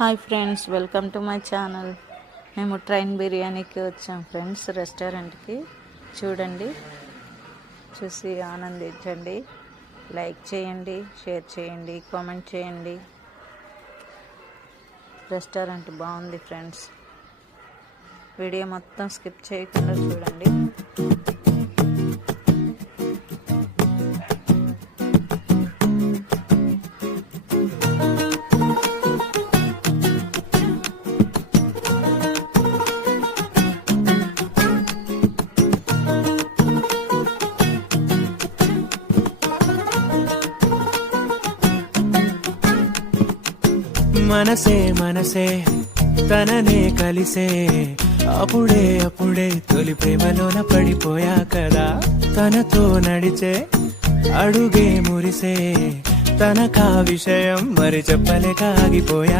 Hi friends, welcome to my channel. మేము train బిర్యానీకి వచ్చాం ఫ్రెండ్స్, రెస్టారెంట్కి. చూడండి, చూసి ఆనందించండి. లైక్ చేయండి, షేర్ చేయండి, కామెంట్ చేయండి. రెస్టారెంట్ బాగుంది ఫ్రెండ్స్. వీడియో మొత్తం స్కిప్ చేయకుండా చూడండి. మనసే మనసే తననే కలిసే అప్పుడే తొలి ప్రేమలోన పడిపోయా కదా. తనతో నడిచే అడుగే మురిసే తనకా విషయం మరి చెప్పలేక ఆగిపోయా